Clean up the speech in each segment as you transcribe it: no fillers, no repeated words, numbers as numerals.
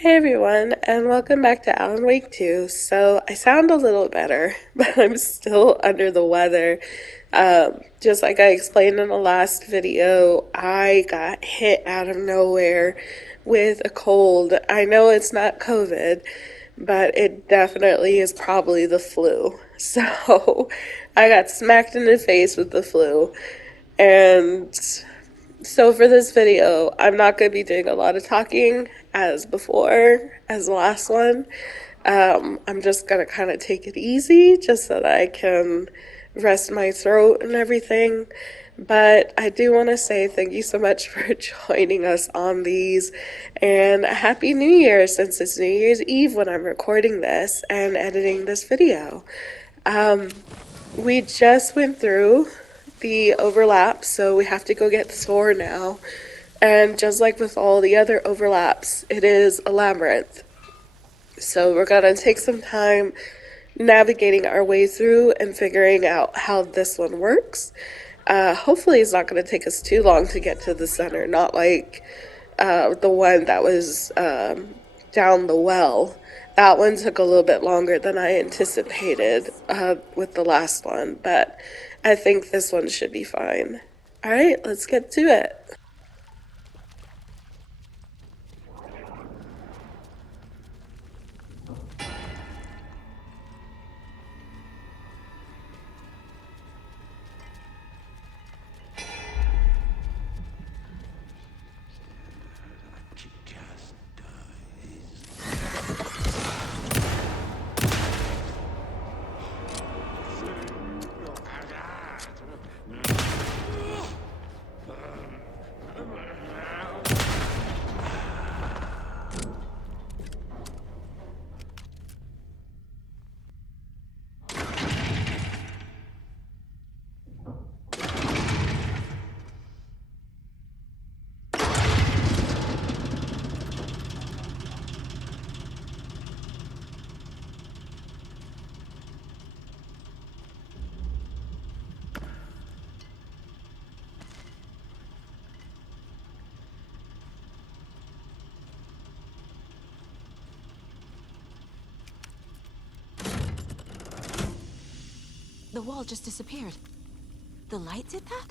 Hey everyone, and welcome back to Alan Wake 2. So I sound a little better, but I'm still under the weather. Just like I explained in the last video, I got hit out of nowhere with a cold. I know it's not COVID, but it definitely is probably the flu. So I got smacked in the face with the flu. And so for this video, I'm not going to be doing a lot of talking as before, as the last one. I'm just going to kind of take it easy just so that I can rest my throat and everything. But I do want to say thank you so much for joining us on these, and Happy New Year since it's New Year's Eve when I'm recording this and editing this video. We just went through the overlap, so we have to go get Thor now. And just like with all the other overlaps, it is a labyrinth. So we're gonna take some time navigating our way through and figuring out how this one works. Hopefully, it's not gonna take us too long to get to the center, not like the one that was down the well. That one took a little bit longer than I anticipated with the last one, but I think this one should be fine. All right, let's get to it. The wall just disappeared. The light did that?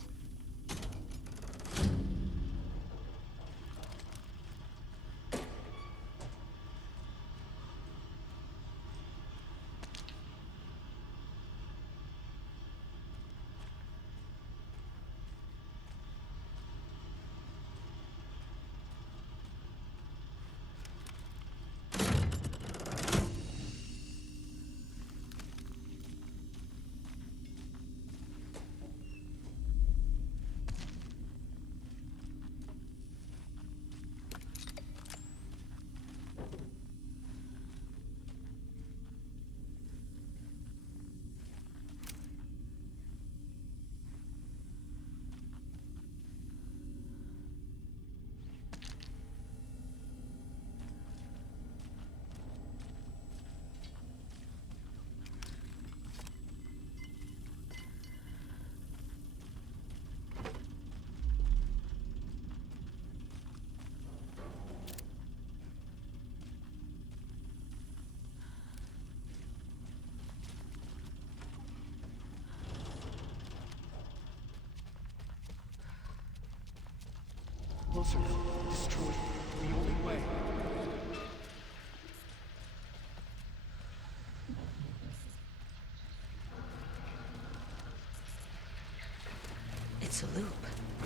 Closer. Destroy. The only way. It's a loop,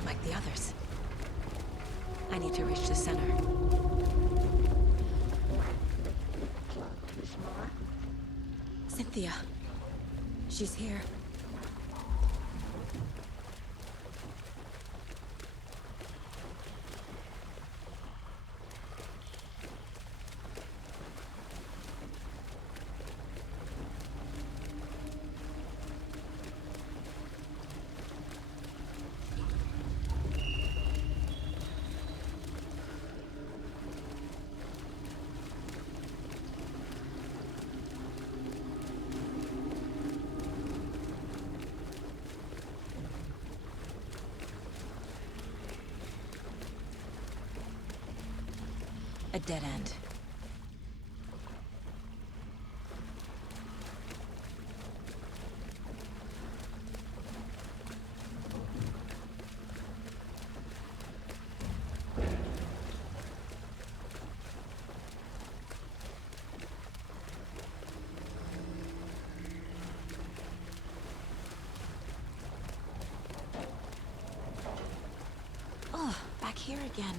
like the others. I need to reach the center. Cynthia. She's here. A dead end. here again.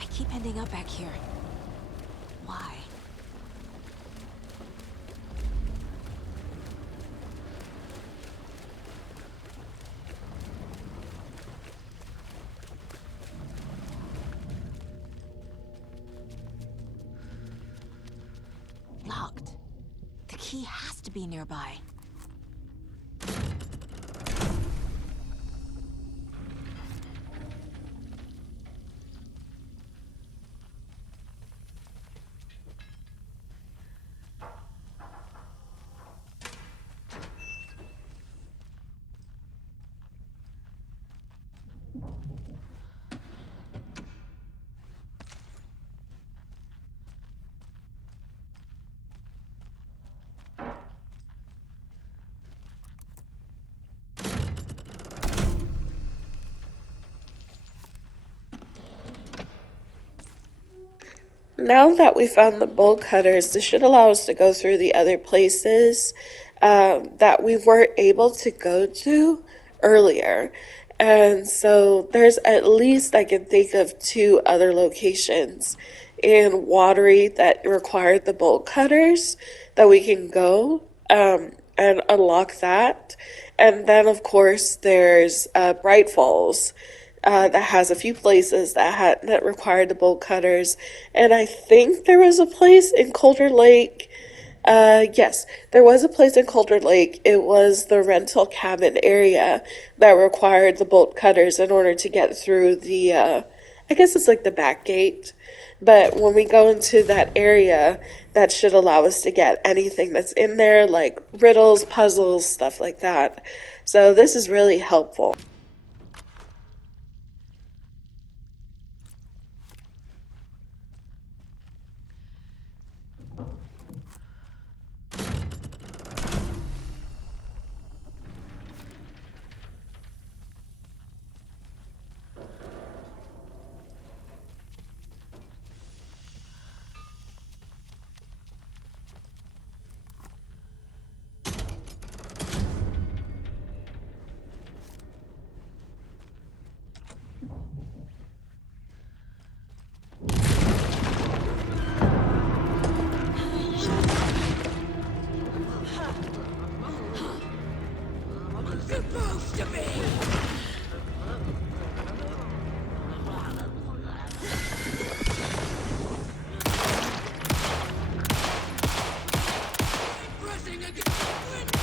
I keep ending up back here. Why? Locked. The key has to be nearby. Now that we found the bolt cutters, this should allow us to go through the other places that we weren't able to go to earlier. And so there's at least I can think of 2 other locations in Watery that required the bolt cutters that we can go and unlock that. And then, of course, there's Bright Falls that has a few places that required the bolt cutters, and I think there was a place in Colder Lake. Yes, there was a place in Colder Lake. It was the rental cabin area that required the bolt cutters in order to get through the. I guess it's like the back gate. But when we go into that area, that should allow us to get anything that's in there, like riddles, puzzles, stuff like that. So this is really helpful. Supposed to be! Pressing against the window!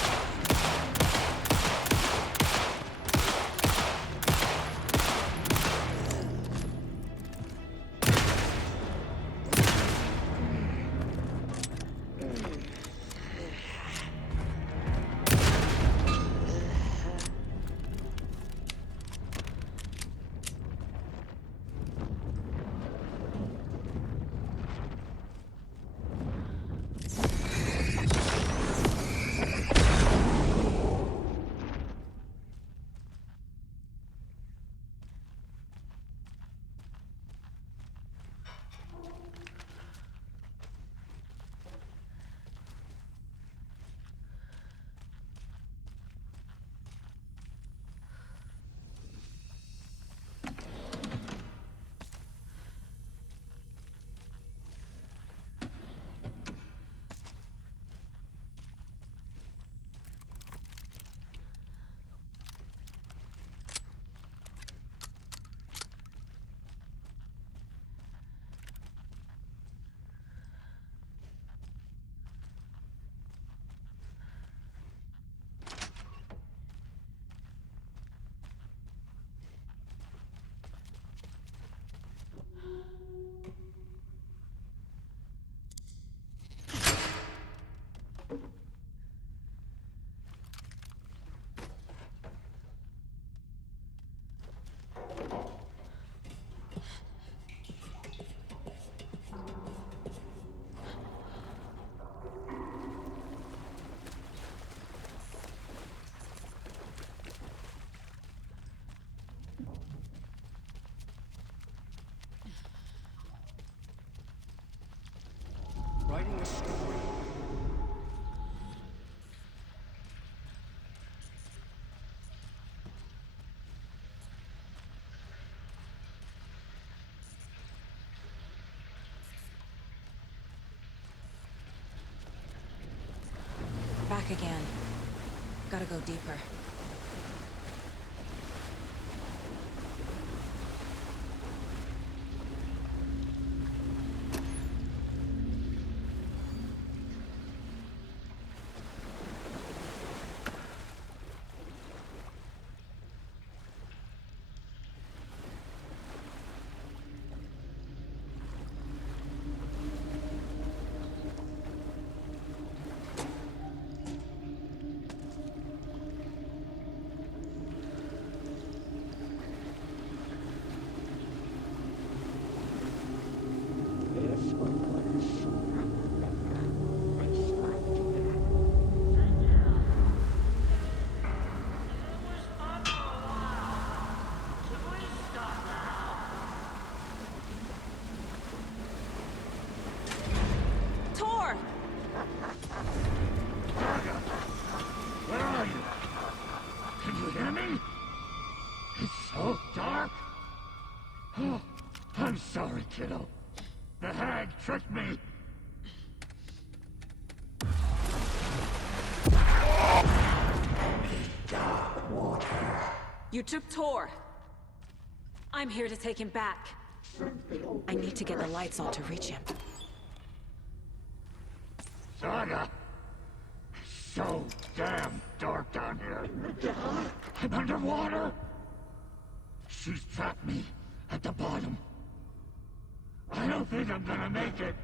Destroy. Back again. Gotta go deeper. Tor! Where are you? Can you hear me? It's so dark. Oh, I'm sorry, kiddo. The hag tricked me. You took Tor. I'm here to take him back. I need to get the lights on to reach him. Saga! It's so damn dark down here. I'm underwater. She's trapped me at the bottom. I don't think I'm gonna make it.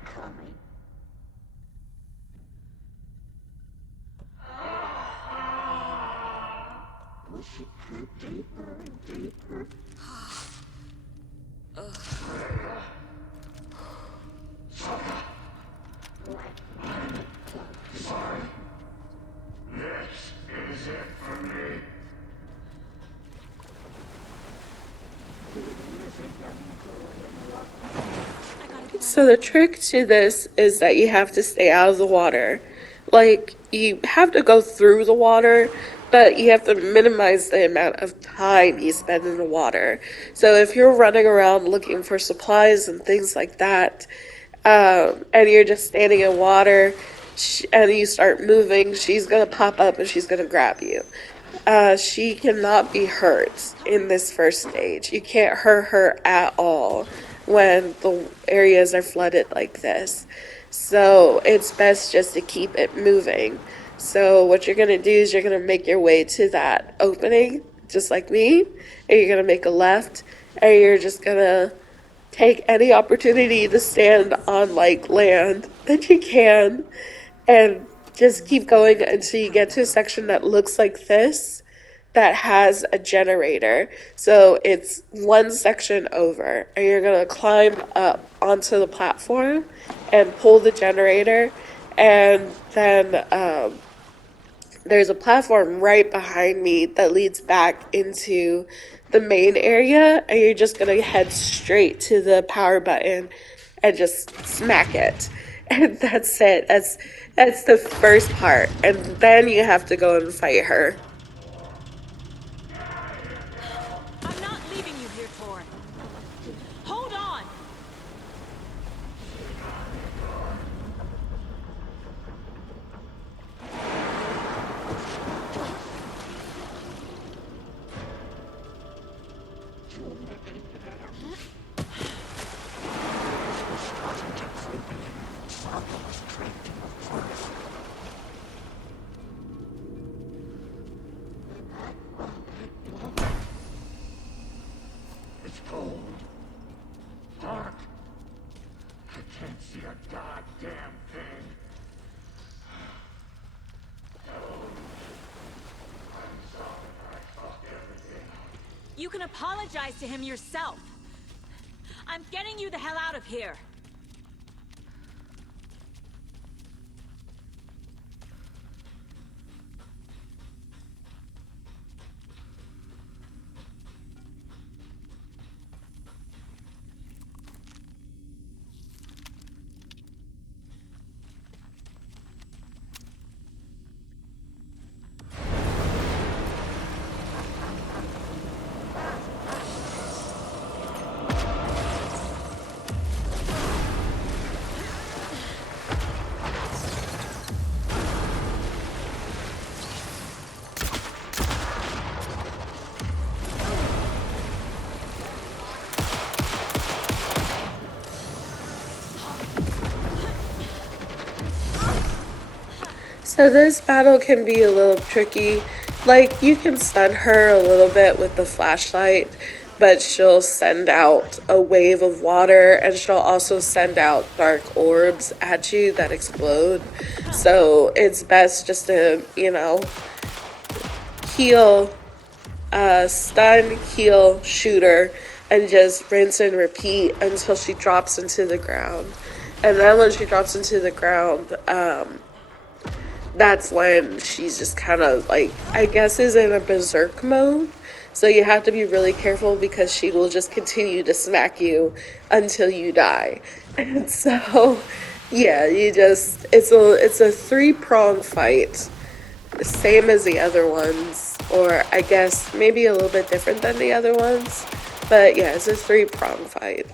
Sorry. This is it for me. So the trick to this is that you have to stay out of the water. Like, you have to go through the water, but you have to minimize the amount of time you spend in the water. So if you're running around looking for supplies and things like that, and you're just standing in water, and you start moving, she's gonna pop up and she's gonna grab you. She cannot be hurt in this first stage. You can't hurt her at all when the areas are flooded like this. So it's best just to keep it moving. So what you're gonna do is you're gonna make your way to that opening, just like me, and you're gonna make a left, and you're just gonna take any opportunity to stand on like land that you can, and just keep going until you get to a section that looks like this, that has a generator. So it's one section over, and you're gonna climb up onto the platform and pull the generator, and then there's a platform right behind me that leads back into the main area, and you're just gonna head straight to the power button and just smack it. And that's it. That's the first part. And then you have to go and fight her. I'm not leaving you here, Tor. Hold on! It's cold. Dark. I can't see a goddamn thing. You can apologize to him yourself. I'm getting you the hell out of here. So this battle can be a little tricky. Like, you can stun her a little bit with the flashlight, but she'll send out a wave of water, and she'll also send out dark orbs at you that explode. So it's best just to, heal, stun, heal, shoot her, and just rinse and repeat until she drops into the ground. And then when she drops into the ground, that's when she's just kind of like, I guess, is in a berserk mode. So you have to be really careful because she will just continue to smack you until you die. And so, yeah, it's a three-pronged fight, same as the other ones, or I guess maybe a little bit different than the other ones. But yeah, it's a three-pronged fight.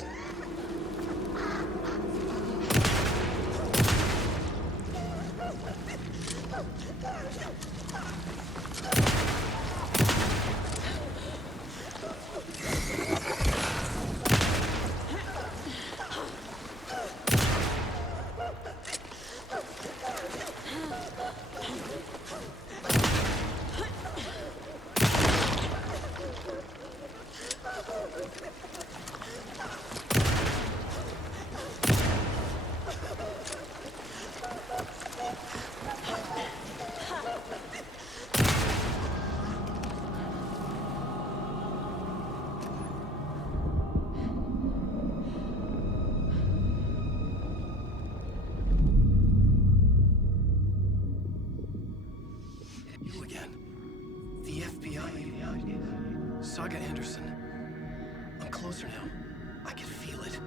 You again. The FBI. Saga Anderson. I'm closer now. I can feel it.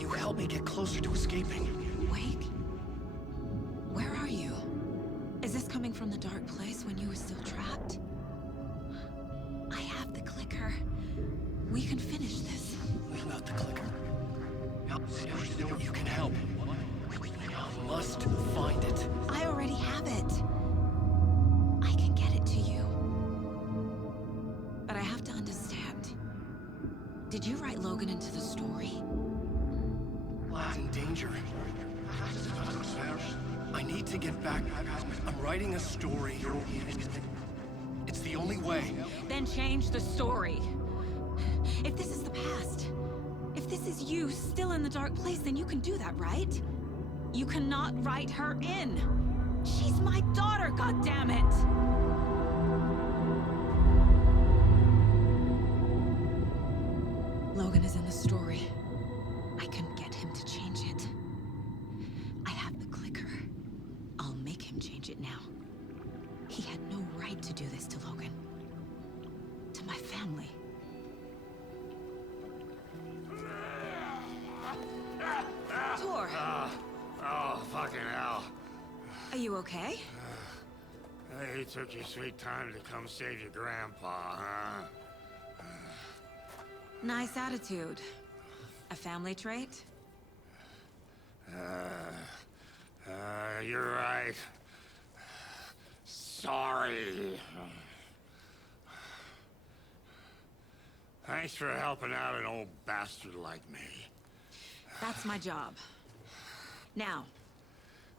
You helped me get closer to escaping. Wake? Where are you? Is this coming from the dark place when you were still trapped? I have the clicker. We can finish this. What about the clicker? You can help. I must find it. I already have it. I can get it to you. But I have to understand. Did you write Logan into the story? Lad's in danger. I need to get back. I'm writing a story. It's the only way. Then change the story. If this is the past, if this is you still in the dark place, then you can do that, right? You cannot write her in. She's my daughter, goddammit! Logan is in the story. I can get him to change it. I have the clicker. I'll make him change it now. He had no right to do this to Logan. To my family. Tor, Oh, fucking hell. are you okay? You took your sweet time to come save your grandpa, huh? Nice attitude. A family trait? You're right. Sorry. Thanks for helping out an old bastard like me. That's my job. Now,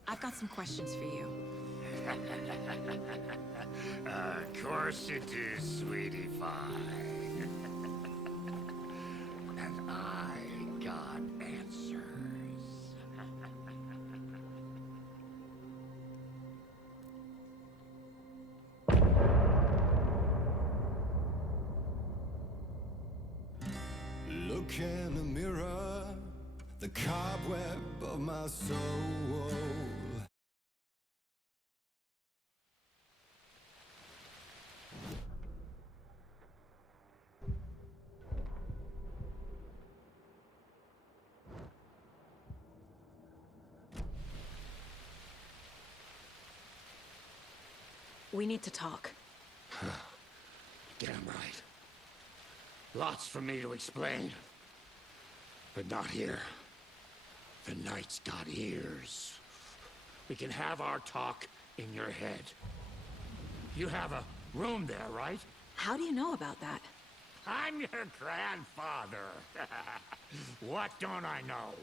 I've got some questions for you. Of course you do, sweetie pie. And I got answers. Look in the mirror, the cobweb of my soul. We need to talk. Damn right. Lots for me to explain. But not here. The night's got ears. We can have our talk in your head. You have a room there, right? How do you know about that? I'm your grandfather. What don't I know?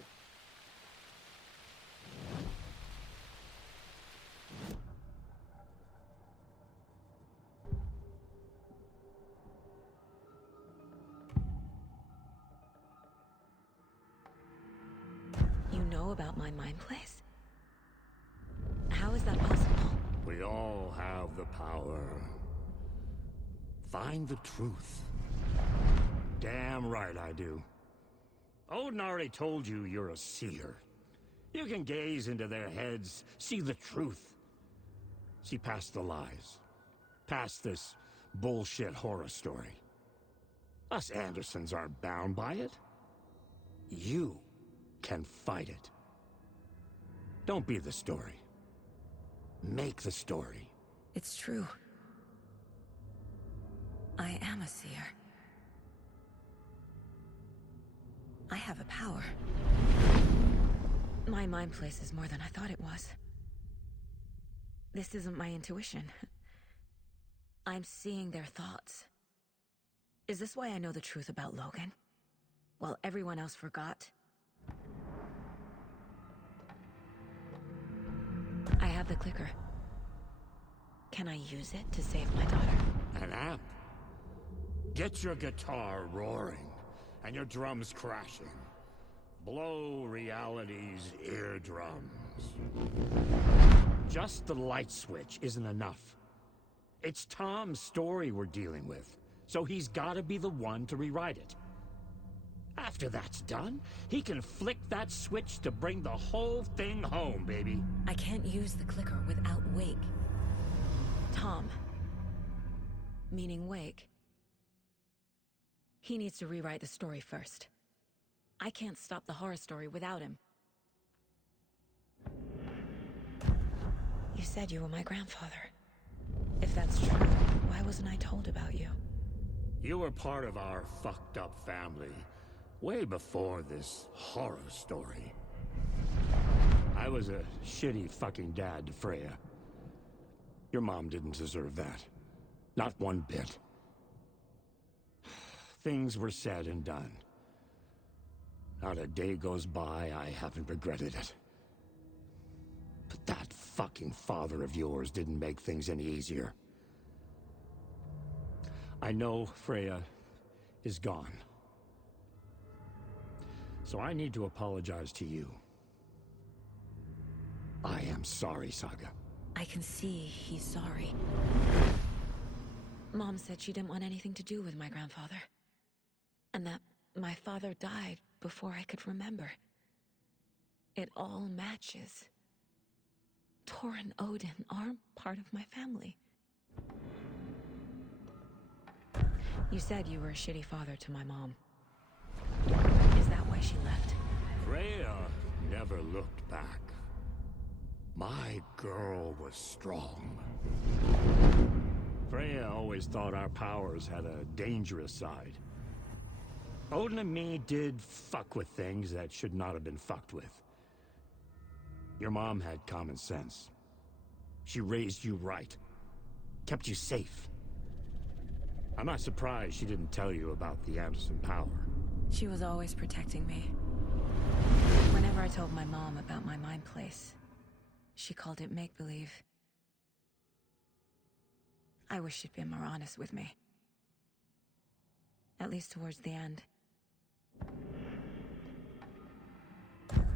know about my mind place? How is that possible? We all have the power. Find the truth. Damn right I do. Odin already told you you're a seer. You can gaze into their heads, see the truth. See past the lies. Past this bullshit horror story. Us Andersons aren't bound by it. You can fight it. Don't be the story. Make the story. It's true. I am a seer. I have a power. My mind place is more than I thought it was. This isn't my intuition. I'm seeing their thoughts. Is this why I know the truth about Logan? While everyone else forgot? I have the clicker. Can I use it to save my daughter? An amp. Get your guitar roaring, and your drums crashing. Blow reality's eardrums. Just the light switch isn't enough. It's Tom's story we're dealing with, so he's gotta be the one to rewrite it. After that's done, he can flick that switch to bring the whole thing home, baby. I can't use the clicker without Wake. Tom. Meaning Wake. He needs to rewrite the story first. I can't stop the horror story without him. You said you were my grandfather. If that's true, why wasn't I told about you? You were part of our fucked up family, way before this horror story. I was a shitty fucking dad to Freya. Your mom didn't deserve that. Not one bit. Things were said and done. Not a day goes by I haven't regretted it. But that fucking father of yours didn't make things any easier. I know Freya is gone. So I need to apologize to you. I am sorry, Saga. I can see he's sorry. Mom said she didn't want anything to do with my grandfather. And that my father died before I could remember. It all matches. Tor and Odin aren't part of my family. You said you were a shitty father to my mom. Is that why she left? Freya never looked back. My girl was strong. Freya always thought our powers had a dangerous side. Odin and me did fuck with things that should not have been fucked with. Your mom had common sense. She raised you right. Kept you safe. I'm not surprised she didn't tell you about the Anderson power. She was always protecting me. Whenever I told my mom about my mind place, she called it make-believe. I wish she'd been more honest with me. At least towards the end.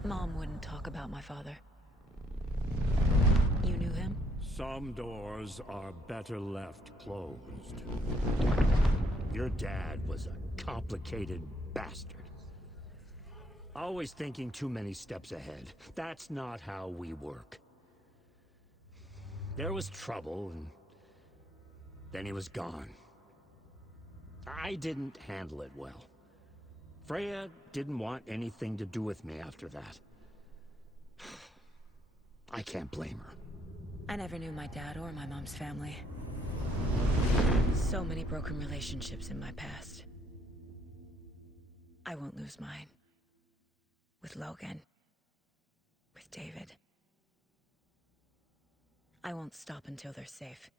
Mom wouldn't talk about my father. You knew him? Some doors are better left closed. Your dad was a complicated bastard. Always thinking too many steps ahead. That's not how we work. There was trouble, and then he was gone. I didn't handle it well. Freya didn't want anything to do with me after that. I can't blame her. I never knew my dad or my mom's family. So many broken relationships in my past. I won't lose mine. With Logan. With David. I won't stop until they're safe.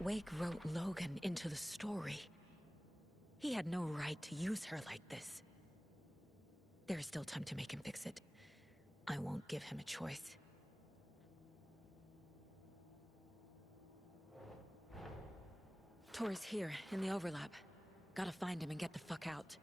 Wake wrote Logan into the story. He had no right to use her like this. There's still time to make him fix it. I won't give him a choice. Tor's here, in the overlap. Gotta find him and get the fuck out.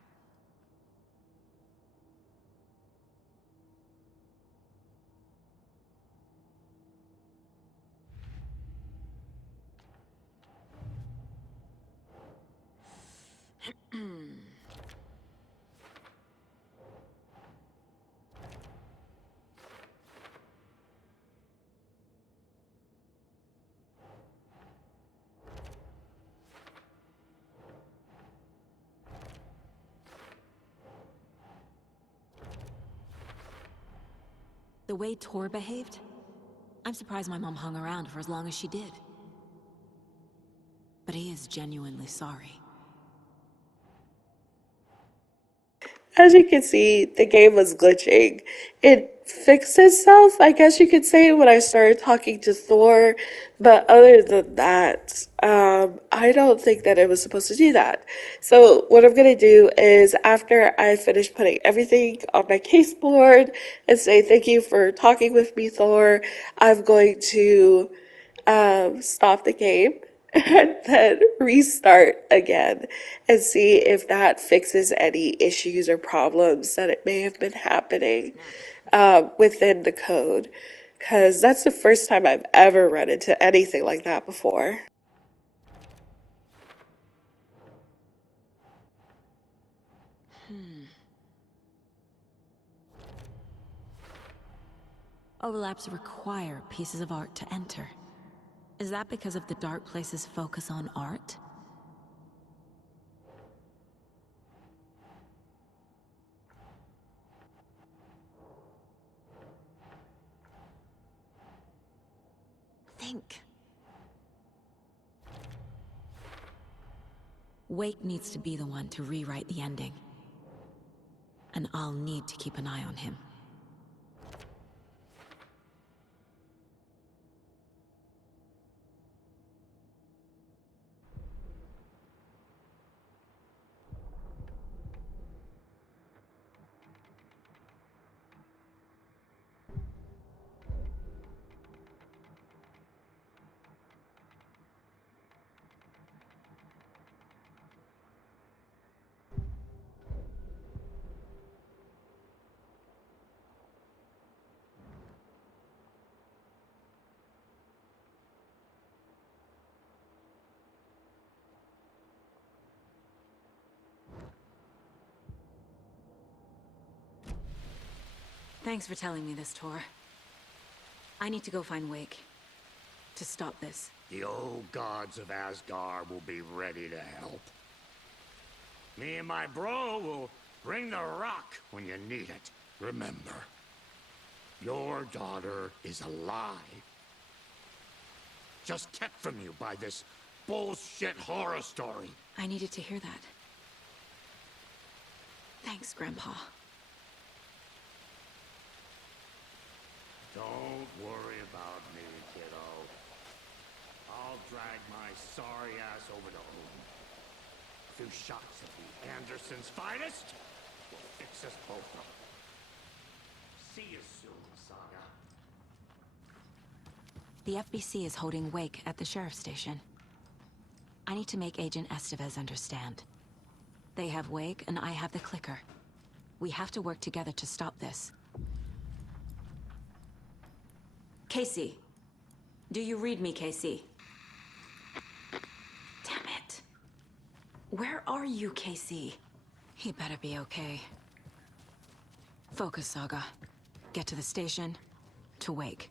The way Tor behaved? I'm surprised my mom hung around for as long as she did. But he is genuinely sorry. As you can see, the game was glitching. It fixed itself, I guess you could say, when I started talking to Thor. But other than that, I don't think that it was supposed to do that. So what I'm going to do is after I finish putting everything on my case board and say thank you for talking with me, Thor, I'm going to stop the game and then restart again and see if that fixes any issues or problems that it may have been happening within the code. Because that's the first time I've ever run into anything like that before. Overlaps require pieces of art to enter. Is that because of the Dark Place's focus on art? Think. Wake needs to be the one to rewrite the ending. And I'll need to keep an eye on him. Thanks for telling me this, Tor. I need to go find Wake. To stop this. The old gods of Asgard will be ready to help. Me and my bro will bring the rock when you need it. Remember, your daughter is alive. Just kept from you by this bullshit horror story. I needed to hear that. Thanks, Grandpa. Don't worry about me, kiddo. I'll drag my sorry ass over to Odin. A few shots of the Andersons' finest will fix us both up. See you soon, Saga. The FBC is holding Wake at the sheriff's station. I need to make Agent Estevez understand. They have Wake and I have the clicker. We have to work together to stop this. Casey. Do you read me, Casey? Damn it. Where are you, Casey? He better be okay. Focus, Saga. Get to the station. To Wake.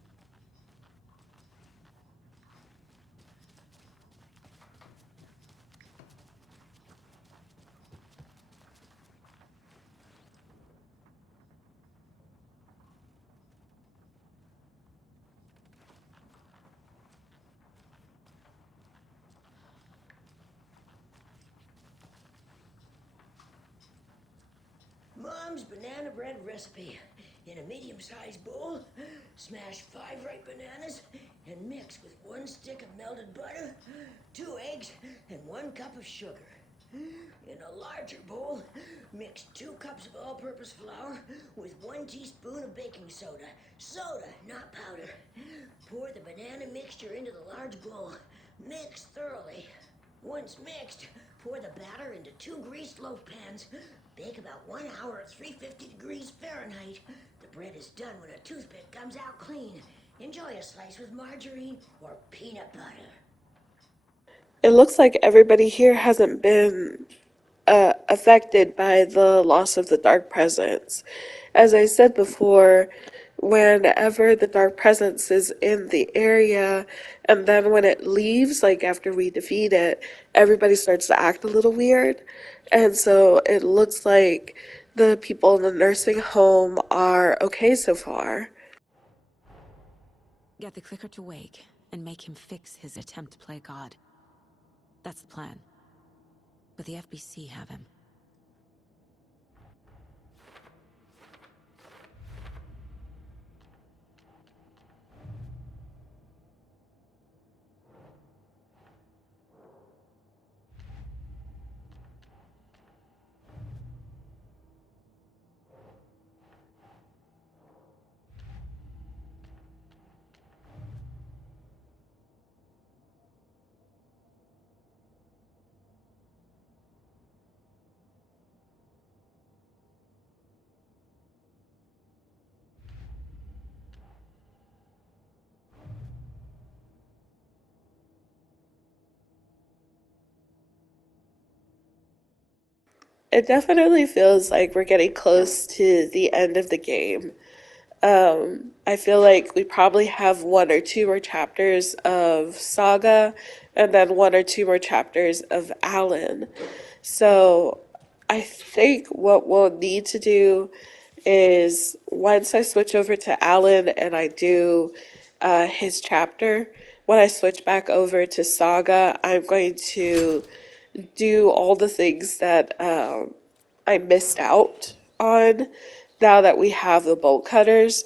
Mom's banana bread recipe. In a medium-sized bowl, smash 5 ripe bananas and mix with 1 stick of melted butter, 2 eggs, and 1 cup of sugar. In a larger bowl, mix 2 cups of all-purpose flour with 1 teaspoon of baking soda. Soda, not powder. Pour the banana mixture into the large bowl. Mix thoroughly. Once mixed, pour the batter into 2 greased loaf pans. Bake about 1 hour at 350 degrees Fahrenheit. The bread is done when a toothpick comes out clean. Enjoy a slice with margarine or peanut butter. It looks like everybody here hasn't been affected by the loss of the dark presence. As I said before, whenever the dark presence is in the area and then when it leaves, like after we defeat it, everybody starts to act a little weird. And so it looks like the people in the nursing home are okay so far. Get the clicker to wake and make him fix his attempt to play God. That's the plan. But the FBC have him. It definitely feels like we're getting close to the end of the game. I feel like we probably have 1 or 2 more chapters of Saga and then 1 or 2 more chapters of Alan. So I think what we'll need to do is once I switch over to Alan and I do his chapter, when I switch back over to Saga, I'm going to do all the things that I missed out on now that we have the bolt cutters.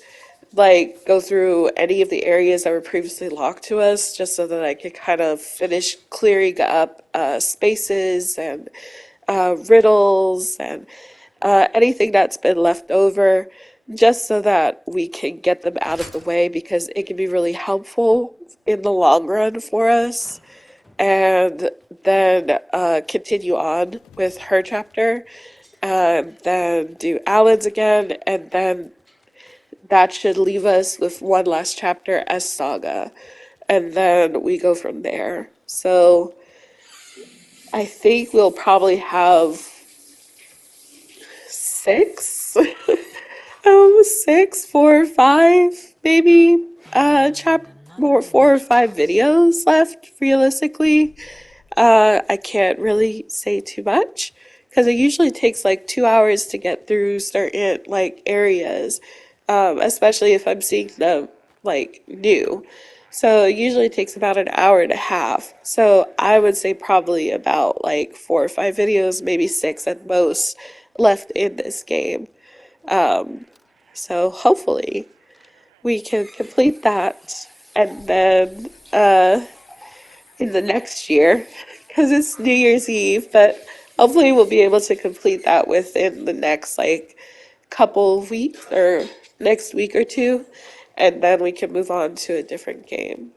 Like, go through any of the areas that were previously locked to us just so that I could kind of finish clearing up spaces and riddles and anything that's been left over, just so that we can get them out of the way because it can be really helpful in the long run for us. And then continue on with her chapter, then do Alan's again, and then that should leave us with one last chapter as Saga, and then we go from there. So I think we'll probably have 6, 6, 4, 5, maybe more 4 or 5 videos left realistically. I can't really say too much because it usually takes like 2 hours to get through certain like areas, especially if I'm seeing them like new. So it usually takes about an hour and a half. So I would say probably about like 4 or 5 videos, maybe 6 at most, left in this game. So hopefully we can complete that and then in the next year because it's New Year's Eve, but hopefully we'll be able to complete that within the next like couple of weeks or next week or two, and then we can move on to a different game.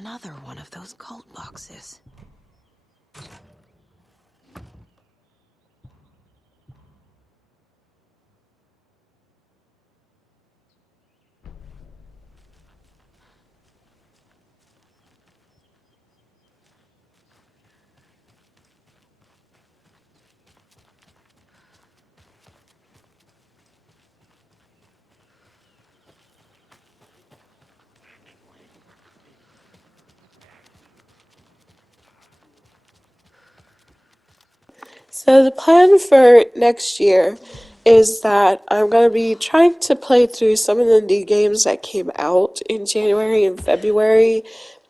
Another one of those cult boxes. So the plan for next year is that I'm going to be trying to play through some of the new games that came out in January and February,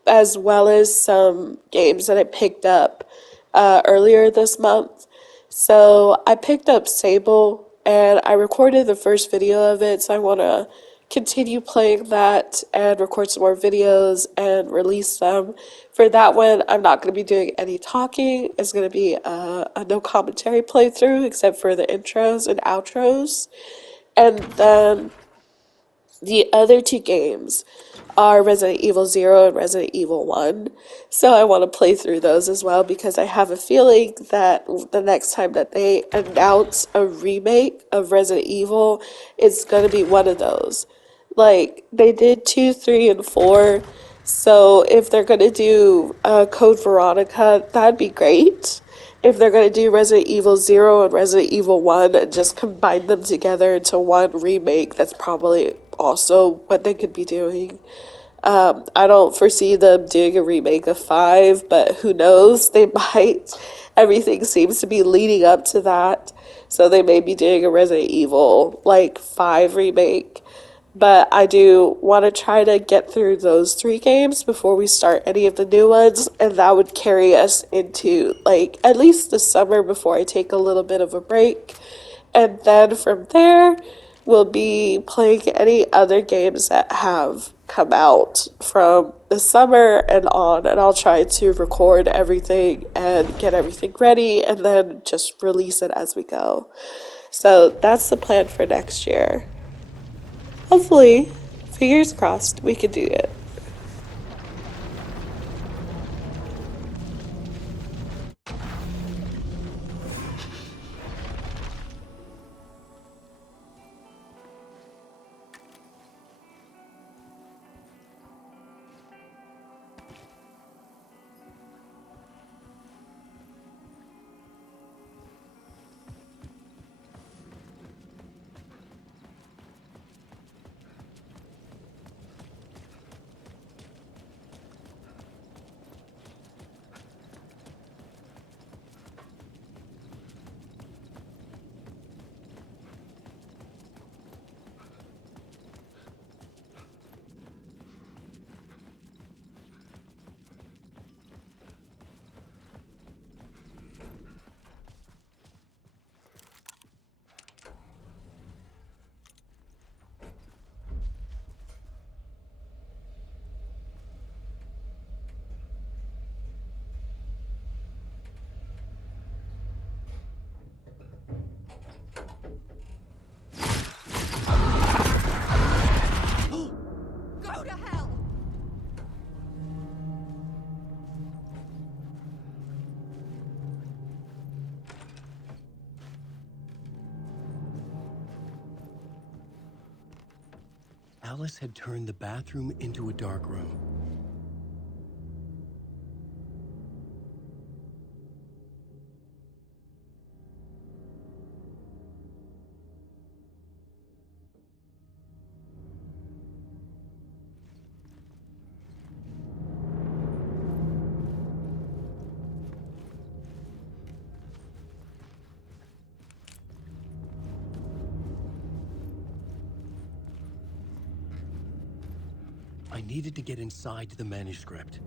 as well as some games that I picked up earlier this month. So I picked up Sable and I recorded the first video of it, so I want to continue playing that and record some more videos and release them. For that one, I'm not going to be doing any talking. It's going to be a no commentary playthrough except for the intros and outros. And then the other two games are Resident Evil 0 and Resident Evil 1. So I want to play through those as well because I have a feeling that the next time that they announce a remake of Resident Evil, it's going to be one of those. Like, they did 2, 3, and 4. So if they're going to do Code Veronica, that'd be great. If they're going to do Resident Evil 0 and Resident Evil 1 and just combine them together into one remake, that's probably also what they could be doing. I don't foresee them doing a remake of 5, but who knows? They might. Everything seems to be leading up to that. So they may be doing a Resident Evil, like, 5 remake. But I do want to try to get through those 3 games before we start any of the new ones, and that would carry us into, like, at least the summer before I take a little bit of a break. And then from there, we'll be playing any other games that have come out from the summer and on, and I'll try to record everything and get everything ready and then just release it as we go. So that's the plan for next year. Hopefully, fingers crossed, we can do it. Go to hell! Alice had turned the bathroom into a dark room. I needed to get inside the manuscript.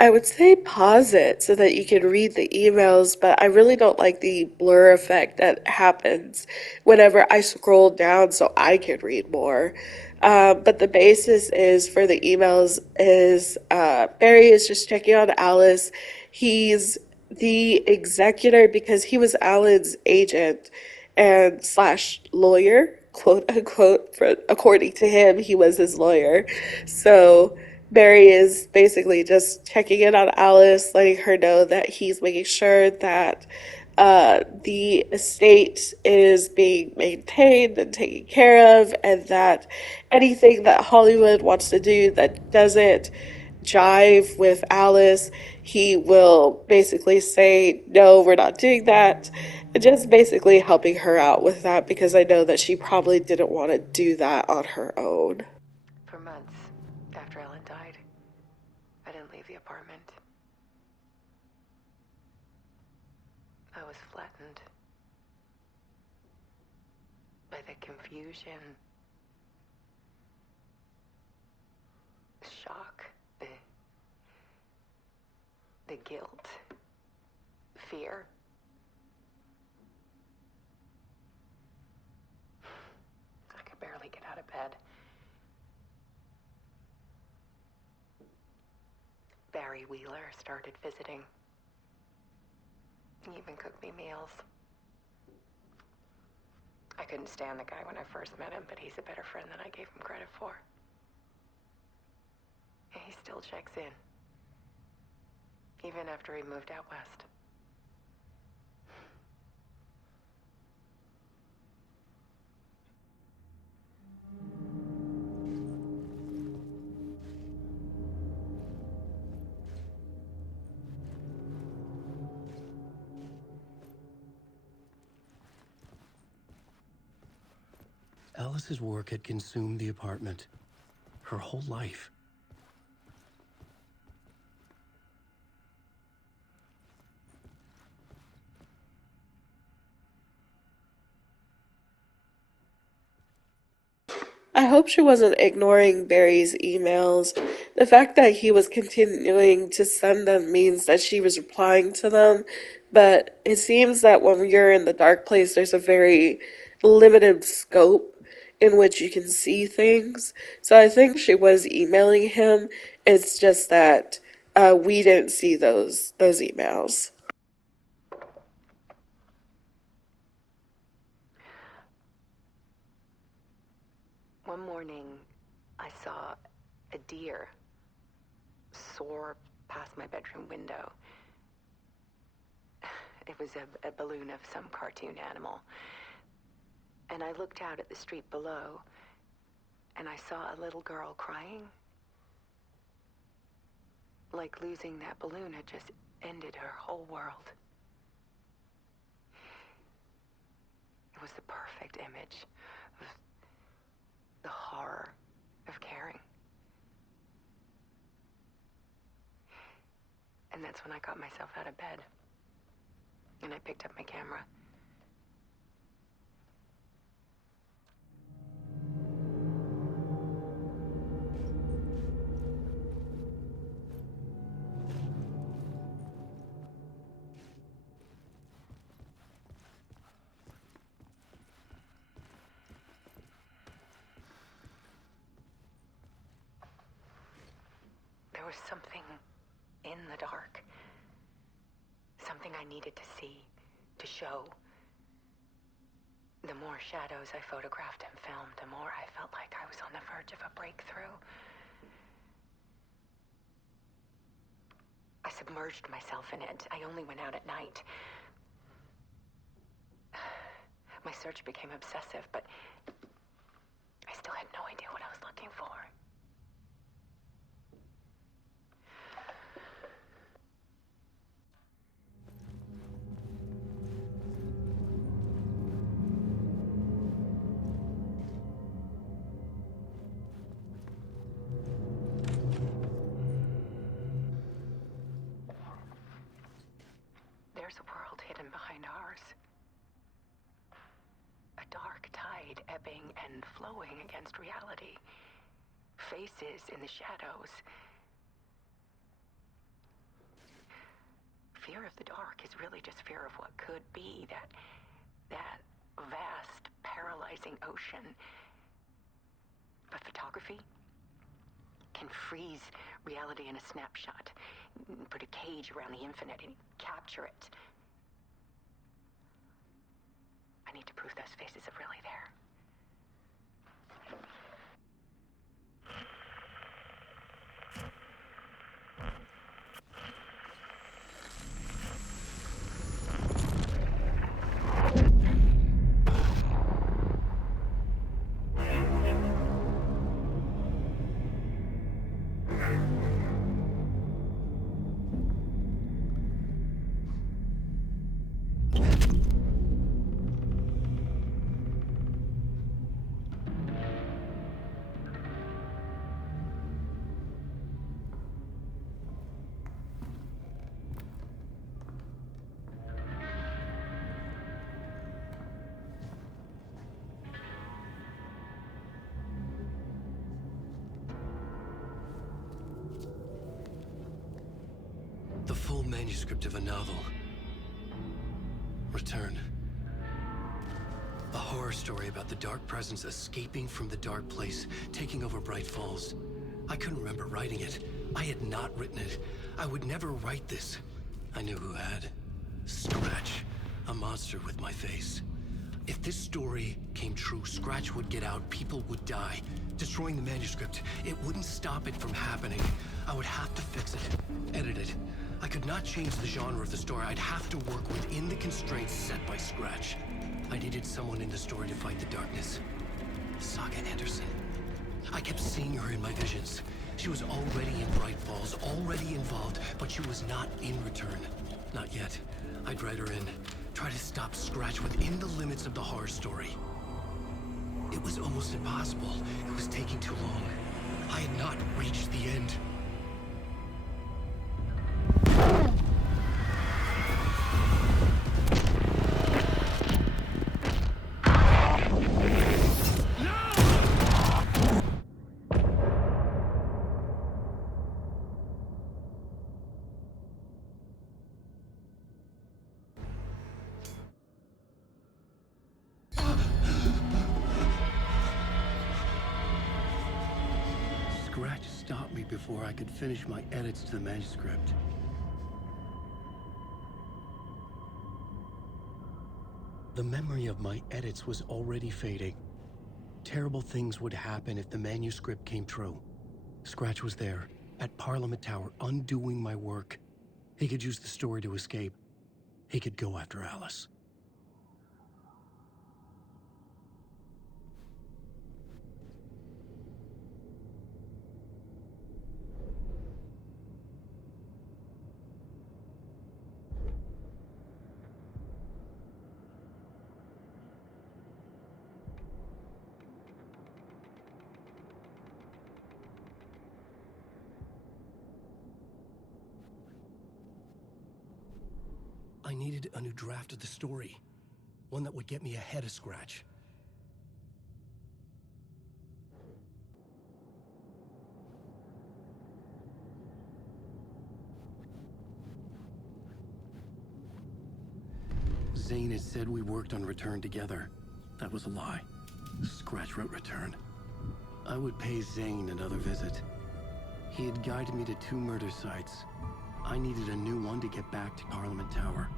I would say pause it so that you can read the emails, but I really don't like the blur effect that happens whenever I scroll down so I can read more. But the basis is for the emails is Barry is just checking on Alice. He's the executor because he was Alan's agent and slash lawyer, quote unquote, for according to him, he was his lawyer. So Barry is basically just checking in on Alice, letting her know that he's making sure that the estate is being maintained and taken care of, and that anything that Hollywood wants to do that doesn't jive with Alice, he will basically say, no, we're not doing that. And just basically helping her out with that because I know that she probably didn't want to do that on her own. For months after Ellen died, I didn't leave the apartment. I was flattened by the confusion, the shock, the guilt, fear. I could barely get out of bed. Barry Wheeler started visiting. He even cooked me meals. I couldn't stand the guy when I first met him, but he's a better friend than I gave him credit for. And he still checks in, even after he moved out west. Alice's work had consumed the apartment. Her whole life. I hope she wasn't ignoring Barry's emails. The fact that he was continuing to send them means that she was replying to them, but it seems that when you're in the dark place, there's a very limited scope in which you can see things. So I think she was emailing him. It's just that we didn't see those emails. One morning, I saw a deer soar past my bedroom window. It was a balloon of some cartoon animal. And I looked out at the street below, and I saw a little girl crying. Like losing that balloon had just ended her whole world. It was the perfect image of the horror of caring. And that's when I got myself out of bed. And I picked up my camera. There was something in the dark. Something I needed to see, to show. The more shadows I photographed and filmed, the more I felt like I was on the verge of a breakthrough. I submerged myself in it. I only went out at night. My search became obsessive, but I still had no idea what I was looking for. There's a world hidden behind ours. A dark tide ebbing and flowing against reality. Faces in the shadows. Fear of the dark is really just fear of what could be, that vast, paralyzing ocean. But photography can freeze reality in a snapshot, put a cage around the infinite and capture it. I need to prove those faces are really there. The full manuscript of a novel. Return. A horror story about the dark presence escaping from the dark place, taking over Bright Falls. I couldn't remember writing it. I had not written it. I would never write this. I knew who had. Scratch. A monster with my face. If this story came true, Scratch would get out, people would die. Destroying the manuscript, it wouldn't stop it from happening. I would have to fix it, edit it. I could not change the genre of the story. I'd have to work within the constraints set by Scratch. I needed someone in the story to fight the darkness. Saga Anderson. I kept seeing her in my visions. She was already in Bright Falls, already involved, but she was not in Return. Not yet. I'd write her in. Try to stop Scratch within the limits of the horror story. It was almost impossible. It was taking too long. I had not reached the end. Scratch stopped me before I could finish my edits to the manuscript. The memory of my edits was already fading. Terrible things would happen if the manuscript came true. Scratch was there, at Parliament Tower, undoing my work. He could use the story to escape. He could go after Alice. I needed a new draft of the story. One that would get me ahead of Scratch. Zane had said we worked on Return together. That was a lie. Scratch wrote Return. I would pay Zane another visit. He had guided me to 2 murder sites. I needed a new one to get back to Parliament Tower.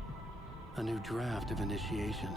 A new draft of Initiation.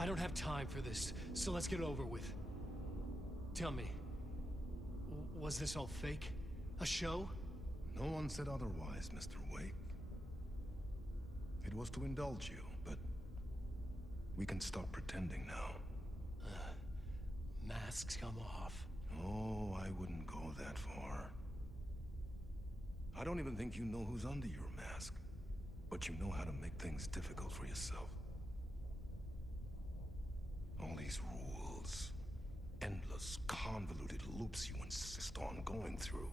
I don't have time for this, so let's get over with. Tell me, was this all fake? A show? No one said otherwise, Mr. Wake. It was to indulge you, but we can stop pretending now. Masks come off. Oh, I wouldn't go that far. I don't even think you know who's under your mask, but you know how to make things difficult for yourself. All these rules, endless, convoluted loops you insist on going through.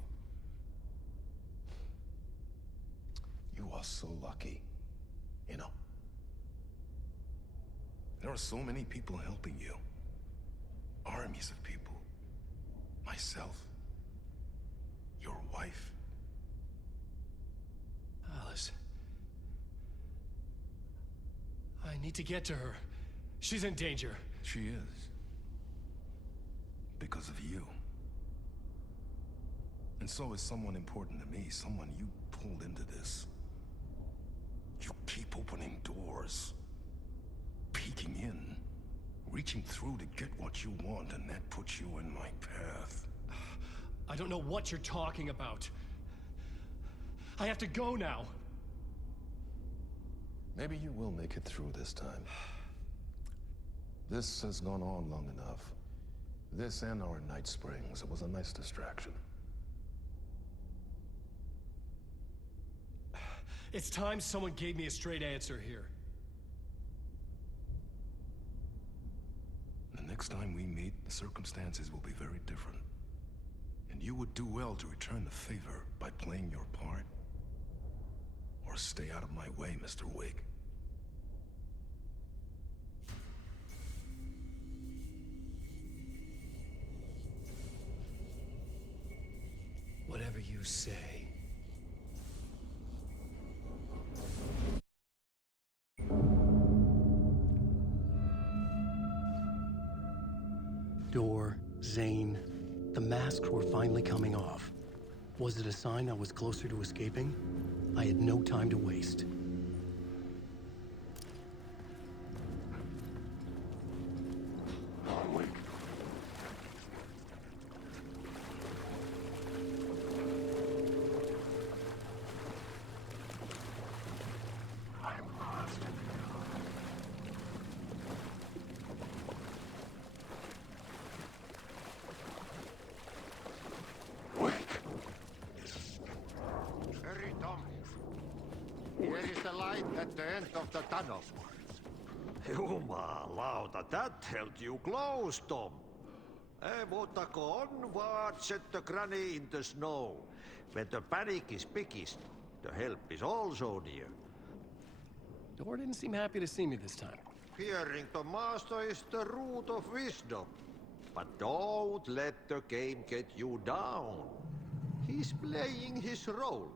You are so lucky, you know. There are so many people helping you. Armies of people. Myself. Your wife. Alice. I need to get to her. She's in danger. She is. Because of you. And so is someone important to me, someone you pulled into this. You keep opening doors. Peeking in. Reaching through to get what you want, and that puts you in my path. I don't know what you're talking about. I have to go now. Maybe you will make it through this time. This has gone on long enough. This and our night springs. It was a nice distraction. It's time someone gave me a straight answer here. The next time we meet, the circumstances will be very different. And you would do well to return the favor by playing your part. Or stay out of my way, Mr. Wake. Whatever you say. Door, Zane, the masks were finally coming off. Was it a sign I was closer to escaping? I had no time to waste. I'll wait. I'm lost. Wait. Hurry, Tom. Here is the light at the end of the tunnel. Jumalauta, that held you close, Tom. Mutta on what set the granny in the snow. When the panic is biggest, the help is also near. Door didn't seem happy to see me this time. Hearing the master is the root of wisdom. But don't let the game get you down. He's playing his role.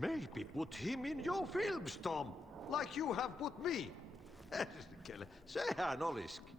Maybe put him in your films, Tom, like you have put me. Sehän olisikin.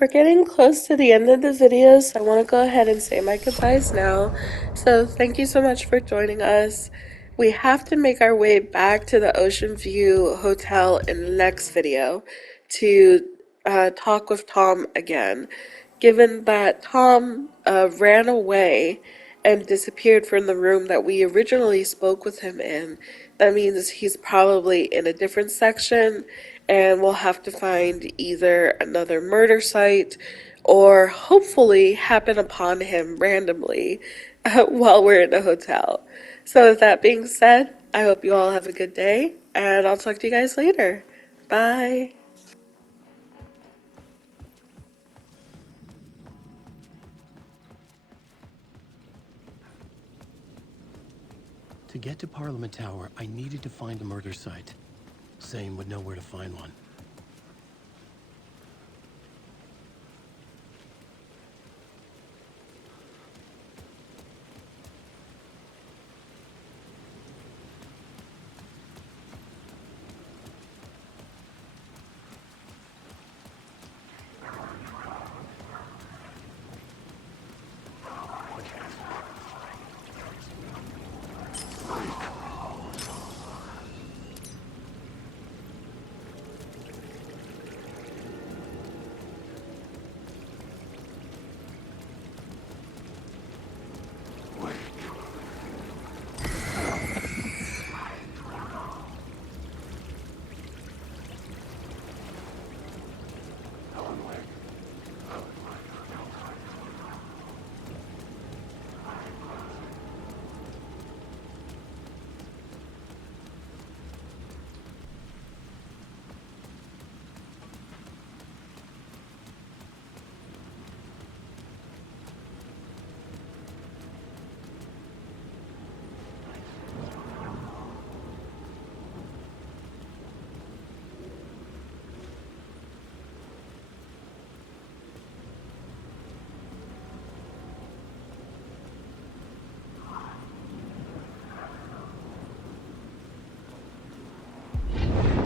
We're getting close to the end of the video, so I want to go ahead and say my goodbyes now. So thank you so much for joining us. We have to make our way back to the Ocean View Hotel in the next video to talk with Tom again. Given that Tom ran away and disappeared from the room that we originally spoke with him in, that means he's probably in a different section, and we'll have to find either another murder site or hopefully happen upon him randomly while we're in a hotel. So with that being said, I hope you all have a good day. and I'll talk to you guys later. Bye. To get to Parliament Tower, I needed to find a murder site. Zane would know where to find one.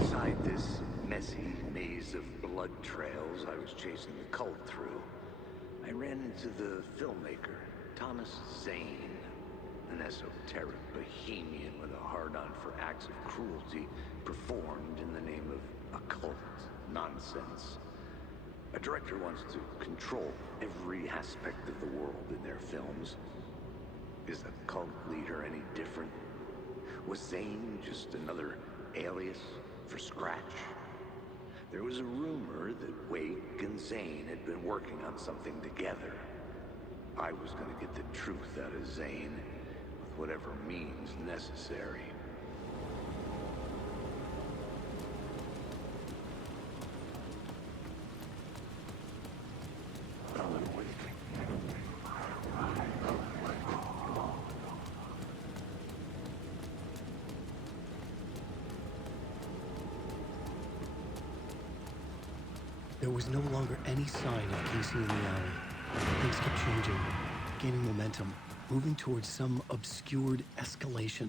Inside this messy maze of blood trails I was chasing the cult through, I ran into the filmmaker, Thomas Zane, an esoteric bohemian with a hard-on for acts of cruelty performed in the name of occult nonsense. A director wants to control every aspect of the world in their films. Is the cult leader any different? Was Zane just another alias for Scratch? There was a rumor that Wake and Zane had been working on something together. I was going to get the truth out of Zane with whatever means necessary. There was no longer any sign of Casey in the alley. Things kept changing, gaining momentum, moving towards some obscured escalation.